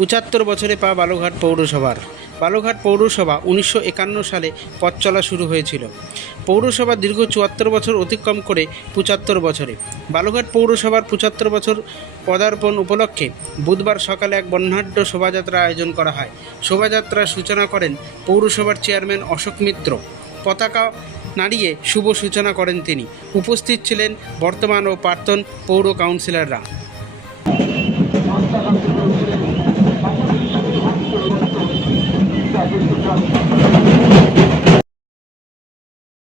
পঁচাত্তর বছরে পা বালুঘাট পৌরসভার। বালুঘাট পৌরসভা উনিশশো একান্ন সালে পথ চলা শুরু হয়েছিল। পৌরসভা দীর্ঘ চুয়াত্তর বছর অতিক্রম করে পঁচাত্তর বছরে। বালুঘাট পৌরসভার পঁচাত্তর বছর পদার্পণ উপলক্ষে বুধবার সকালে এক বর্ণাঢ্য শোভাযাত্রা আয়োজন করা হয়। শোভাযাত্রার সূচনা করেন পৌরসভার চেয়ারম্যান অশোক মিত্র। পতাকা নাড়িয়ে শুভ সূচনা করেন তিনি। উপস্থিত ছিলেন বর্তমান ও প্রাক্তন পৌর কাউন্সিলররা।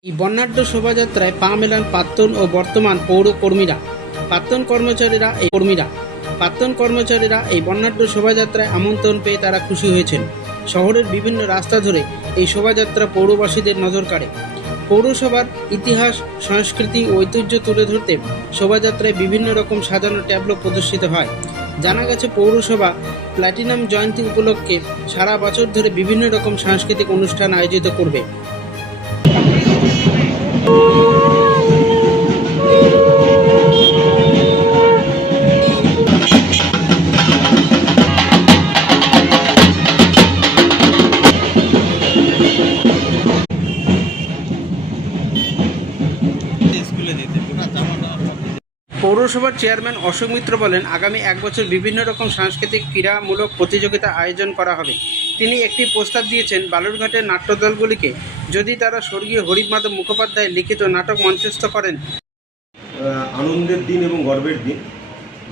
এই বর্ণাঢ্য শোভাযাত্রায় পা মেলান প্রাক্তন ও বর্তমান পৌর কর্মীরা, প্রাক্তন কর্মচারীরা এই কর্মীরা, প্রাক্তন কর্মচারীরা এই বর্ণাঢ্য শোভাযাত্রায় আমন্ত্রণ পেয়ে তারা খুশি হয়েছেন। শহরের বিভিন্ন রাস্তা ধরে এই শোভাযাত্রা পৌরবাসীদের নজর কাড়ে। পৌরসভার ইতিহাস, সংস্কৃতি, ঐতিহ্য তুলে ধরতে শোভাযাত্রায় বিভিন্ন রকম সাজানো ট্যাবলো প্রদর্শিত হয়। জানা গেছে পৌরসভা প্ল্যাটিনাম জয়ন্তী উপলক্ষে সারা বছর ধরে বিভিন্ন রকম সাংস্কৃতিক অনুষ্ঠান আয়োজিত করবে। পৌরসভার চেয়ারম্যান অশোক মিত্র বলেন, আগামী এক বছর বিভিন্ন রকম সাংস্কৃতিক ক্রীড়ামূলক প্রতিযোগিতা আয়োজন করা হবে। তিনি একটি প্রস্তাব দিয়েছেন, বালুরঘাটের নাট্যদলগুলিকে যদি তারা স্বর্গীয় হরিপ মাধব মুখোপাধ্যায় লিখিত নাটক মঞ্চস্থ করেন। আনন্দের দিন এবং গর্বের দিন।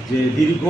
যে দীর্ঘ